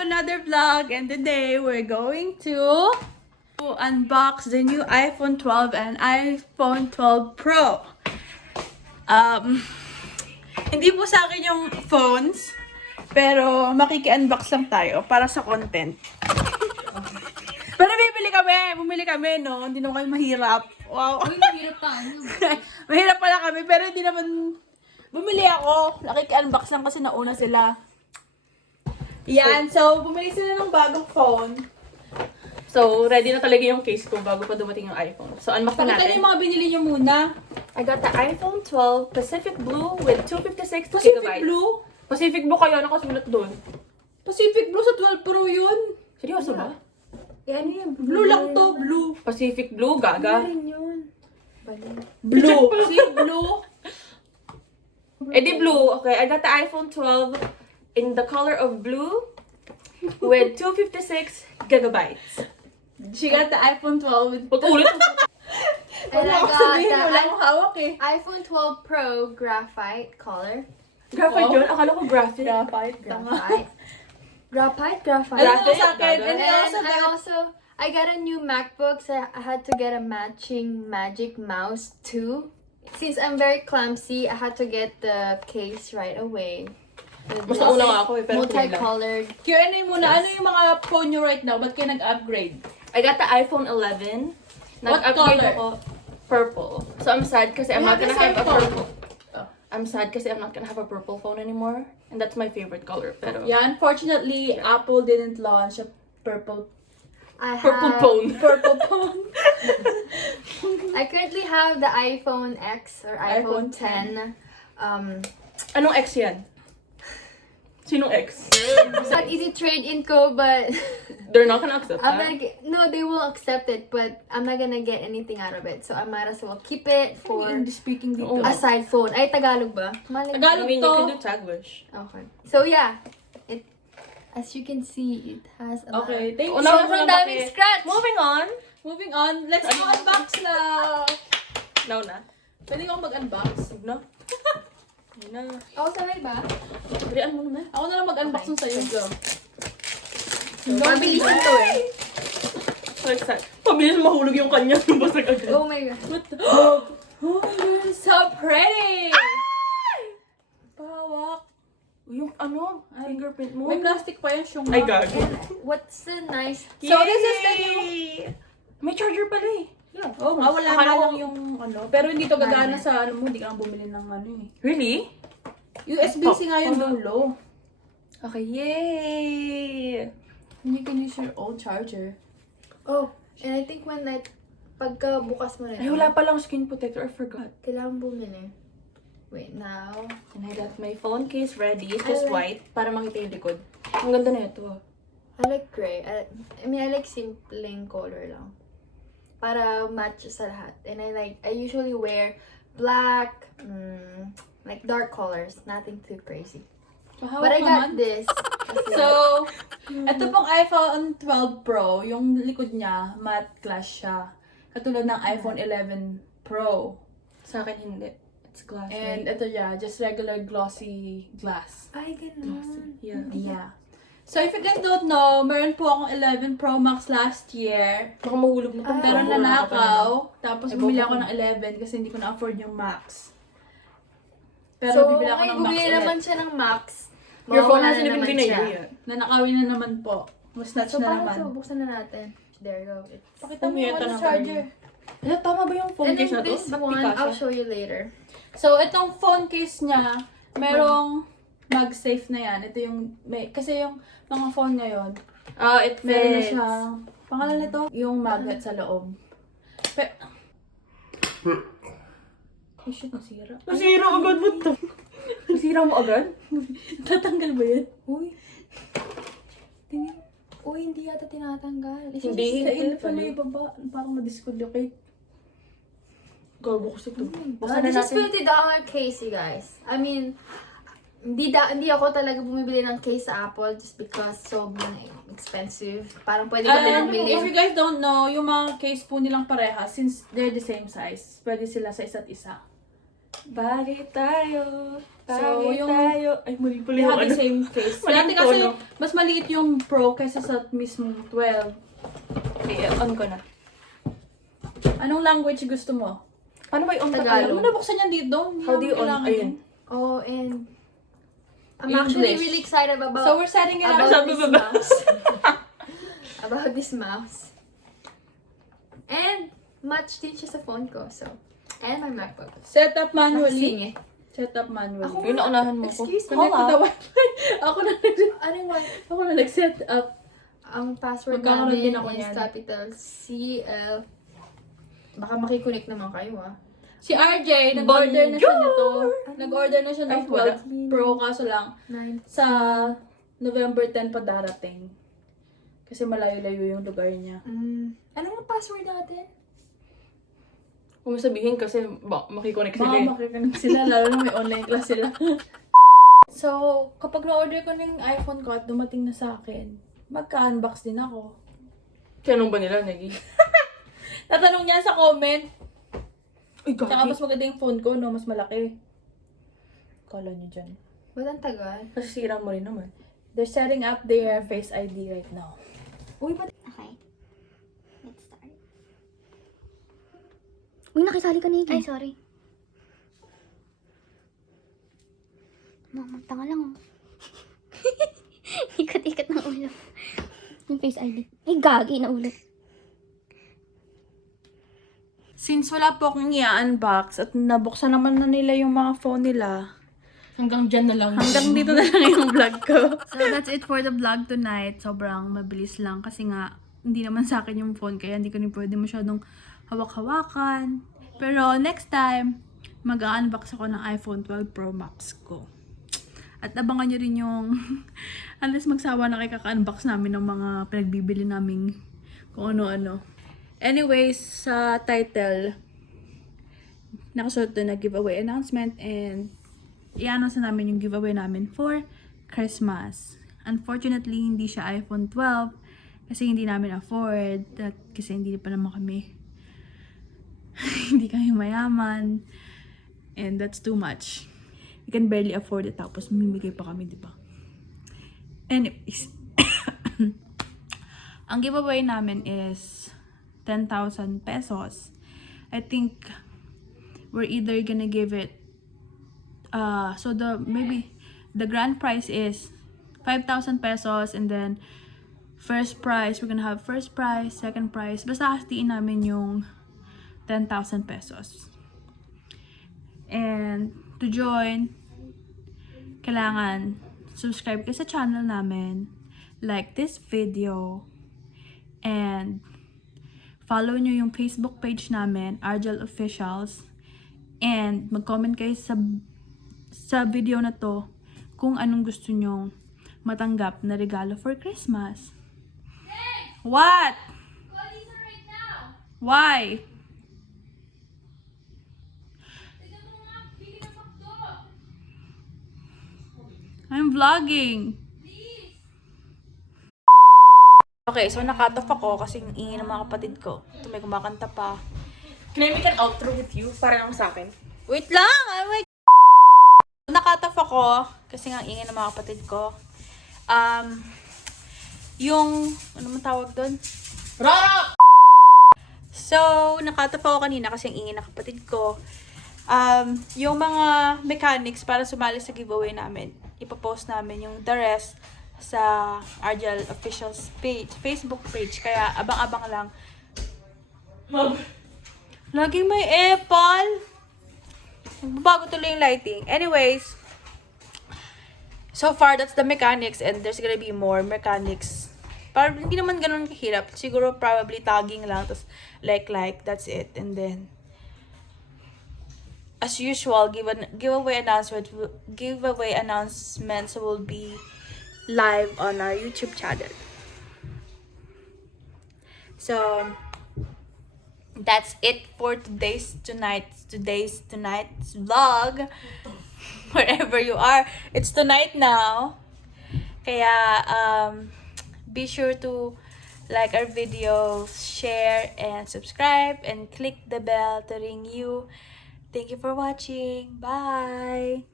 another vlog, and today we're going to unbox the new iPhone 12 and iPhone 12 Pro. Hindi po sa akin yung phones, pero makiki-unbox lang tayo para sa content. Pero bumili kami, no? Hindi naman kayo mahirap. Wow. Uy, mahirap tayo. Mahirap pala kami, pero hindi naman... Bumili ako. Nakiki-unbox lang kasi nauna sila. Yan, so bumili sila ng bagong phone. So, ready na talaga yung case ko bago pa dumating yung iPhone. So, unbox na Pakita niyo natin. yung mga binili niyo muna. I got the iPhone 12 Pacific Blue with 256 Pacific gigabytes. Blue? Pacific Blue kayo, nakasulat doon. Pacific Blue sa 12 Pro yun. Seryoso ba? Ano yan? Blue lang to, blue. Pacific Blue, gaga. Ano yun? Blue. See, blue. Eh di blue, okay. I got the iPhone 12 in the color of blue with 256 gigabytes. She got the iPhone 12 with... Ulit. And Wala I ako got sabihin, the wala akong hawak eh. iPhone 12 Pro graphite color. Graphite yun? Akala ko graphic. Graphite. Graphite? Ano Graphite, sa akin? gaga. And And I got a new MacBook, so I had to get a matching Magic Mouse too. Since I'm very clumsy, I had to get the case right away. Mas nauna nga ako eh, pero tuloy lang. Multicolored. Q&A muna, ano yung mga phone nyo right now? Ba't kayo nag-upgrade? I got the iPhone 11. What Nag-upgrade color? ako. Purple. So I'm sad kasi I'm We not have gonna the have same a phone. purple. I'm sad kasi I'm not gonna have a purple phone anymore. And that's my favorite color. Pero Yeah, unfortunately, Apple didn't launch a purple purple phone. purple phone. I currently have the iPhone X or iPhone 10. Anong X yan? Sinong X? It's not easy trade-in ko, but They're not gonna accept I'm that. not no, they will accept it, but I'm not gonna get anything out of it. So I might as well keep it for English speaking dito. Oo. aside phone. Ay, Tagalog ba? Tagalog. I mean, you to. can do Taglish. Okay. So yeah, it as you can see, it has a Okay, thank you. Oh, no, sobrang no, daming bakit? scratch. Moving on. Moving on, let's go unbox na. No na. Pwede ko mag-unbox? No. Na. Oh, sabay ba? Brian mo naman. Ako na lang mag-unbox ng sa'yo, Go. Mabilisan to eh. So excited. Pabilis mahulog yung kanya. Basag agad. Oh my god. What the? Oh, you're so pretty! Pahawak. Yung ano? Fingerprint mo? May plastic pa yan, syong. Ay, gago. What's the nice? So, this is the new... May charger pala eh. Yeah. Oh, wala Akala nga ko- lang yung ano. Pero hindi to gagana Magnet. sa ano mo, hindi ka lang bumili ng ano eh. Really? USB-C nga yung dulo. Okay, yay! And you can use your old charger. Oh, and I think pagka bukas mo na Ay, wala palang screen protector. I forgot. kailangan bumili. Wait, now. And I got my phone case ready. It's just I like- white para makita yung likod. Ang ganda na ito. I like gray. I like simpleng color lang. Para match sa lahat. And I usually wear black, like dark colors. Nothing too crazy. Pahawak But I got naman. this. So, ito pong iPhone 12 Pro, yung likod niya, matte glass siya. Katulad ng iPhone 11 Pro. Sa akin hindi. It's glass. And ito just regular glossy glass. Ay, ganun. Yeah. Yeah. So, if you guys don't know, meron po akong 11 Pro Max last year. Baka mahulog na pa. Pero nanakaw. Tapos Ay, bumili bobo ako ko. ng 11 kasi hindi ko na-afford yung Max. Pero So, bibili ako ng Max bumili ulit. naman siya ng Max. Your phone Mawawala has na even naman been a siya. year. Nanakawin na naman po. Mas-snatch So, na paano naman. ito? Buksan na natin. There you go. Pakita mo yung Pumiyata ano na charger. Ano, tama ba yung phone And case na then to? this Ba't one, pika siya? I'll show you later. So, itong phone case niya, merong mag-safe na yan. Ito yung, kasi yung mga phone ngayon, It meron na fits. siya, pangalan nito, yung magnet sa loob. Ay, shit, nasira. Nasira agad. What the fuck? Nasira mo agad? Tatanggal ba yan? Uy. Tingin. Uy, hindi yata tinatanggal. Hindi. Sa ilip na may baba, parang ma-discolocate. Gago kasi ito. Basta this is $50 case, you guys. I mean, hindi ako talaga bumibili ng case sa Apple just because sobrang expensive. Parang pwede ka din bumili. If you guys don't know, yung mga case po nilang pareha, since they're the same size, pwede sila sa isa't isa. Bagay tayo. So, yung- Ay, mali pala We yung have the ano. same face. Maling Dati kasi, tono. mas maliit yung Pro kaysa sa mismong 12. Okay, on ko na. Anong language gusto mo? Paano ba yung on Tagalog. Alam mo, nabuksan yan dito. Hindi How do you naman on? kailangan Ayun. yun. Oh, and I'm actually English. really excited about So, we're setting it up. about Sabi this ba ba? mouse. About this mouse. And match din siya sa phone ko, so. And my MacBook. Set up manually. Nakasing eh. Set up manually. Ako- Yung naunahan mo ko. Excuse me. Connect to the Wi-Fi. Ano yung Ako na nag-set up. ang password Magkakaroon din namin ako is niyan. capital CL. Baka makikonnect naman kayo Si RJ, nag-order na siya nito. Bonjour! Nag-order na siya ng Ay, wala. 12 Pro, kaso lang, 9. sa November 10 pa darating. Kasi malayo-layo yung lugar niya. Ano yung password natin? Kung sabihin kasi makikonnect sila Baka eh. makikinig sila, lalo na may online class sila. So, kapag na-order ko ng iPhone ko at dumating na sa akin, magka-unbox din ako. Tinanong ba nila, Negi? Tatanong niya sa comment. Uy, Tsaka gagi. mas maganda yung phone ko, no? Mas malaki. Kala niyo dyan. Ba't ang tagal? Kasi sira mo rin naman. They're setting up their Face ID right now. Uy, ba't? Okay. Let's start. Uy, nakisali ka na Ay, sorry. Mama, tanga lang oh. Ikot-ikot ng ulo. Yung Face ID. Ay, gagi na ulo. Since wala po akong i-unbox at nabuksan naman na nila yung mga phone nila, Hanggang dyan na lang. hanggang dito na lang yung vlog ko. So that's it for the vlog tonight. Sobrang mabilis lang kasi nga hindi naman sa akin yung phone kaya hindi ko rin pwede masyadong hawak-hawakan. Pero next time, mag-unbox ako ng iPhone 12 Pro Max ko. At abangan nyo rin yung unless magsawa na kayo kaka-unbox namin ng mga pinagbibili naming kung ano-ano. Anyways, sa title, nakasuot doon na giveaway announcement and i-announce na namin yung giveaway namin for Christmas. Unfortunately, hindi siya iPhone 12 kasi hindi namin afford at kasi hindi pa naman kami hindi kami mayaman and that's too much. We can barely afford it tapos mimigay pa kami, di ba? Anyways, ang giveaway namin is 10,000 pesos. I think we're either gonna give it so maybe the grand prize is 5,000 pesos and then first prize, we're gonna have first prize, second prize. Basta hastiin namin yung 10,000 pesos. And to join, kailangan subscribe kayo sa channel namin, like this video, and follow nyo yung Facebook page namin, ArGel Officials, and mag-comment kayo sa video na to kung anong gusto nyong matanggap na regalo for Christmas. What? Why? I'm vlogging. Okay, so cut off ako kasi yung ingay ng mga kapatid ko. Ito may kumakanta pa. Can I make an outro with you? Para lang sa akin. Wait lang! Wait! Cut off ako kasi nga ingay ng mga kapatid ko. Yung, ano man tawag doon? Rara! So, cut off ako kanina kasi ang ingay ng kapatid ko. Yung mga mechanics para sumali sa giveaway namin, ipopost namin yung the rest sa ArGel Officials page, Facebook page. Kaya abang-abang lang. Laging may apple. Bago tuloy yung lighting. Anyways, so far that's the mechanics and there's gonna be more mechanics. Parang hindi naman ganun kahirap. Siguro probably tagging lang. Tapos like, that's it. And then, as usual, giveaway announcements will be live on our YouTube channel. So that's it for tonight's vlog. Wherever you are, it's tonight now. Kaya be sure to like our videos, share and subscribe, and click the bell to ring you Thank you for watching. Bye!